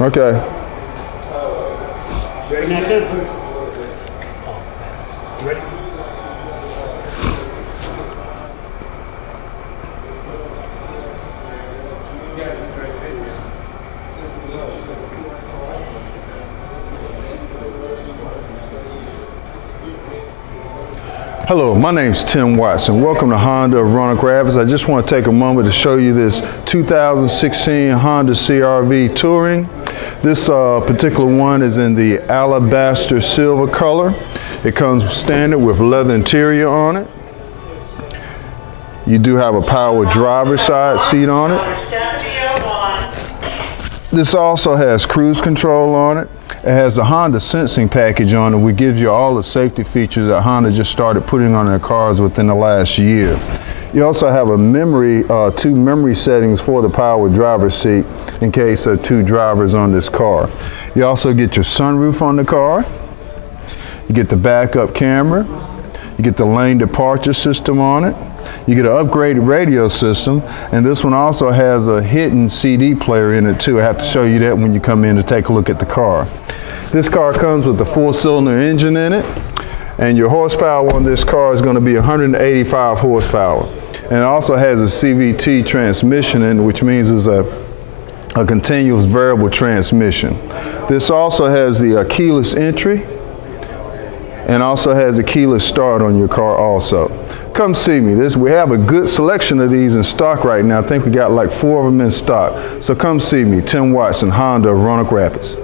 Okay. Ready now, Tim? You ready? Hello, my name's Tim Watson. Welcome to Honda of Roanoke Rapids. I just want to take a moment to show you this 2016 Honda CR-V Touring. This particular one is in the alabaster silver color. It comes standard with leather interior on it. You do have a power driver's side seat on it. This also has cruise control on it. It has the Honda Sensing package on it, which gives you all the safety features that Honda just started putting on their cars within the last year. You also have a two memory settings for the power driver's seat in case there are two drivers on this car. You also get your sunroof on the car. You get the backup camera. You get the lane departure system on it. You get an upgraded radio system, and this one also has a hidden CD player in it too. I have to show you that when you come in to take a look at the car. This car comes with a 4-cylinder engine in it, and your horsepower on this car is going to be 185 horsepower. And it also has a CVT transmission in it, which means it's a continuous variable transmission. This also has the keyless entry, and also has a keyless start on your car also. Come see me. We have a good selection of these in stock right now. I think we got like 4 of them in stock. So come see me, Tim Watson, Honda of Roanoke Rapids.